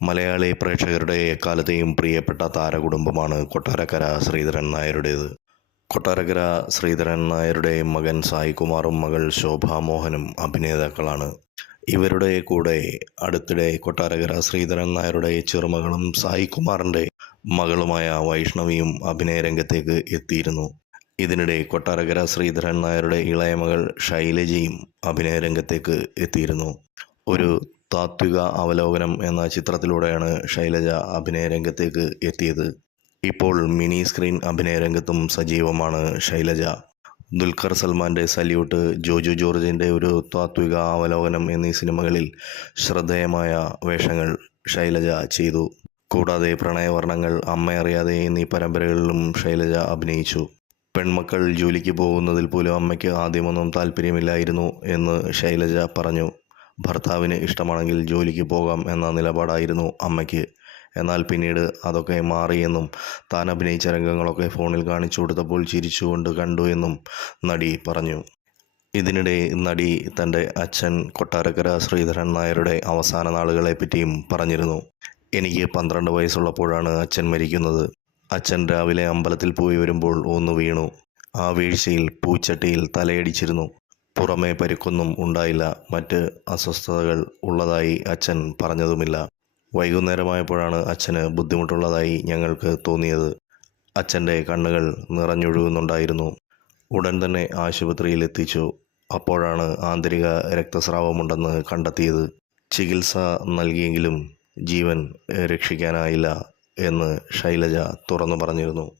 മലയാളി പ്രേക്ഷകരുടെ എക്കാലത്തെയും പ്രിയപ്പെട്ട താരകുടുംബമാണ് കൊട്ടാരക്കര ശ്രീധരൻ നായരുടേത്. കൊട്ടാരക്കര ശ്രീധരൻ നായരുടെ മകൻ സായികുമാറും മകൾ ശോഭാമോഹനും അഭിനേതാക്കളാണ്. ഇവരുടെ കൂടെ അടുത്തിടെ കൊട്ടാരക്കര ശ്രീധരൻ നായരുടെ ചെറുമകളും സായികുമാറിന്റെ മകളുമായ വൈഷ്ണവിയും അഭിനയരംഗത്തേക്ക് എത്തിയിരുന്നു. ഇതിനിടെ കൊട്ടാരക്കര ശ്രീധരൻ നായരുടെ ഇളയ മകൾ ശൈലജയും അഭിനയരംഗത്തേക്ക് എത്തിയിരുന്നു. ഒരു താത്വിക അവലോകനം എന്ന ചിത്രത്തിലൂടെയാണ് ശൈലജ അഭിനയ രംഗത്തേക്ക് എത്തിയത്. ഇപ്പോൾ മിനി സ്ക്രീൻ അഭിനയ രംഗത്തും സജീവമാണ് ശൈലജ. ദുൽഖർ സൽമാന്റെ സല്യൂട്ട് ജോജു ജോർജിന്റെ ഒരു താത്വിക അവലോകനം എന്നീ സിനിമകളിൽ ശ്രദ്ധേയമായ വേഷങ്ങൾ ശൈലജ ചെയ്തു. കൂടാതെ പ്രണയവർണങ്ങൾ അമ്മയറിയാതെ എന്നീ പരമ്പരകളിലും ശൈലജ അഭിനയിച്ചു. പെൺമക്കൾ ജോലിക്ക് പോകുന്നതിൽ പോലും അമ്മയ്ക്ക് ആദ്യമൊന്നും താല്പര്യമില്ലായിരുന്നു എന്ന് ശൈലജ പറഞ്ഞു. ഭർത്താവിന് ഇഷ്ടമാണെങ്കിൽ ജോലിക്ക് പോകാം എന്ന നിലപാടായിരുന്നു അമ്മയ്ക്ക്. എന്നാൽ പിന്നീട് അതൊക്കെ മാറിയെന്നും താൻ അഭിനയിച്ച രംഗങ്ങളൊക്കെ ഫോണിൽ കാണിച്ചു കൊടുത്തപ്പോൾ ചിരിച്ചുകൊണ്ട് കണ്ടു എന്നും നടി പറഞ്ഞു. ഇതിനിടെ നടി തന്റെ അച്ഛൻ കൊട്ടാരക്കര ശ്രീധരൻ നായരുടെ അവസാന നാളുകളെപ്പറ്റിയും പറഞ്ഞിരുന്നു. എനിക്ക് പന്ത്രണ്ട് വയസ്സുള്ളപ്പോഴാണ് അച്ഛൻ മരിക്കുന്നത്. അച്ഛൻ രാവിലെ അമ്പലത്തിൽ പോയി വരുമ്പോൾ ഒന്ന് വീണു. ആ വീഴ്ചയിൽ പൂച്ചട്ടിയിൽ തലയടിച്ചിരുന്നു. പുറമേ പരിക്കൊന്നും ഉണ്ടായില്ല. മറ്റ് അസ്വസ്ഥതകൾ ഉള്ളതായി അച്ഛൻ പറഞ്ഞതുമില്ല. വൈകുന്നേരമായപ്പോഴാണ് അച്ഛന് ബുദ്ധിമുട്ടുള്ളതായി ഞങ്ങൾക്ക് തോന്നിയത്. അച്ഛന്റെ കണ്ണുകൾ നിറഞ്ഞൊഴുകുന്നുണ്ടായിരുന്നു. ഉടൻ തന്നെ ആശുപത്രിയിൽ എത്തിച്ചു. അപ്പോഴാണ് ആന്തരിക രക്തസ്രാവമുണ്ടെന്ന് കണ്ടെത്തിയത്. ചികിത്സ നൽകിയെങ്കിലും ജീവൻ രക്ഷിക്കാനായില്ല എന്ന് ശൈലജ തുറന്നു പറഞ്ഞിരുന്നു.